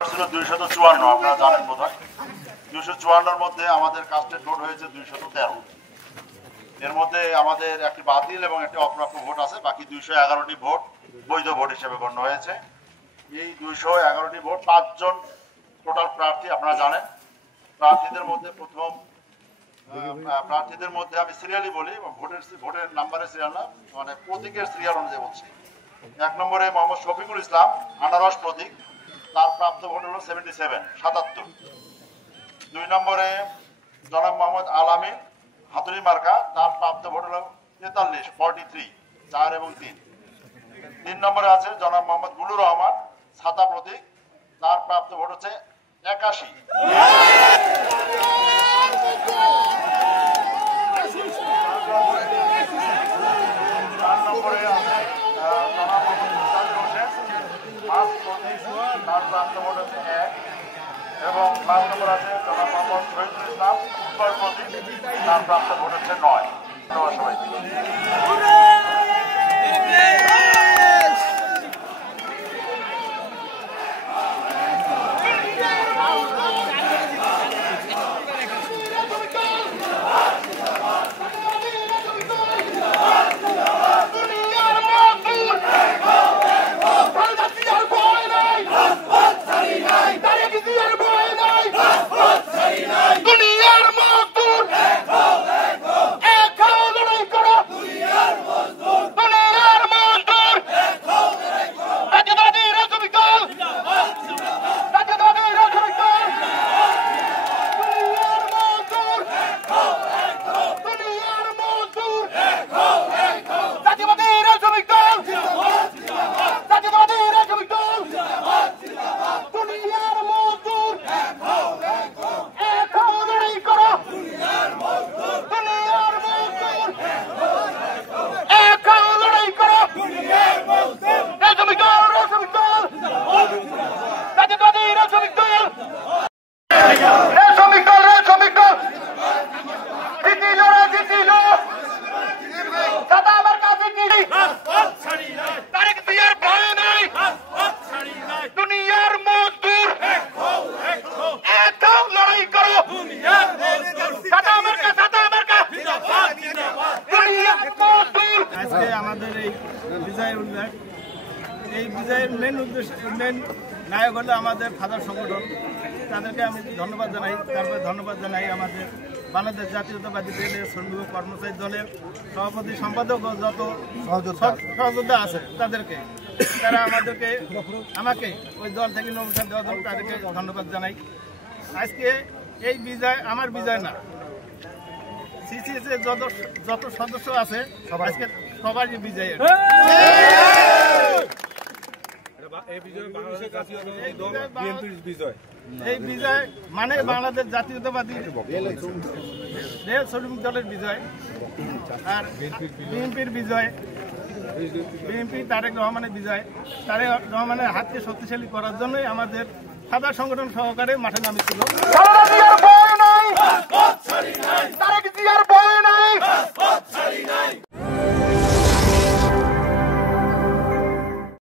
ছিল 254, আপনারা জানেন বোধহয়। 254-র মধ্যে আমাদের কাস্টেড ভোট হয়েছে 213। এর মধ্যে আমাদের একটি বাতিল এবং একটি অপ্রাপ্য ভোট আছে, বাকি 211টি ভোট বৈধ ভোট হিসেবে গণ্য হয়েছে। এই 211টি ভোট 5 জন টোটাল প্রার্থী, আপনারা জানেন। প্রার্থীদের মধ্যে আমি সিরিয়ালি বলি, ভোটের নাম্বারের সিরিয়াল না, মানে প্রতীকের সিরিয়াল অনুযায়ী বলছি। 1 নম্বরে মোহাম্মদ শফিকুল ইসলাম, আনারস প্রতীক, তার প্রাপ্ত ভোট হলো 77। 2 নম্বরে জনাব মোহাম্মদ আলামিন, হাতুড়ি মার্কা, তার প্রাপ্ত ভোট হলো 43, 4 এবং 3। 3 নম্বরে আছে জনাব মোহাম্মদ গুলুর রহমান, ছাতা প্রতীক, তার প্রাপ্ত ভোট হচ্ছে 81। 4 নম্বরে আছে জনাব মোহাম্মদ মুস্তাফিজ হোসেন, তার প্রাপ্ত ভোট হচ্ছে 1। এবং 5 নম্বর আছে জনাব মোহাম্মদ শহীদুল ইসলাম, উত্তর প্রতীক, তার প্রাপ্ত ভোট হচ্ছে 9। ধন্যবাদ সবাইকে। আজকে আমাদের এই বিজয় উল্লেখ, এই বিজয়ের মেন নায়ক হলো আমাদের ফাদার সংগঠন। তাদেরকে আমি ধন্যবাদ জানাই। তারপরে ধন্যবাদ জানাই আমাদের বাংলাদেশ জাতীয়তাবাদী দলের শ্রমিক কর্মচারী দলের সভাপতি সম্পাদক যত সহযোদ্ধা আছে তাদেরকে, তারা আমাকে ওই দল থেকে নমিনেশন দেওয়ার জন্য তাদেরকে ধন্যবাদ জানাই। আজকে এই বিজয় আমার বিজয় না, সিসিএস যত সদস্য আছে আজকে সবারই বিজয়। এই বিজয় মানে বাংলাদেশ জাতীয়তাবাদী শ্রমিক দলের বিজয় আর বিএনপির বিজয়, বিএনপি তারেক রহমানের বিজয়। তারেক রহমানের হাতকে শক্তিশালী করার জন্যই আমাদের ফাদার সংগঠন সহকারে মাঠে নামিয়েছিল।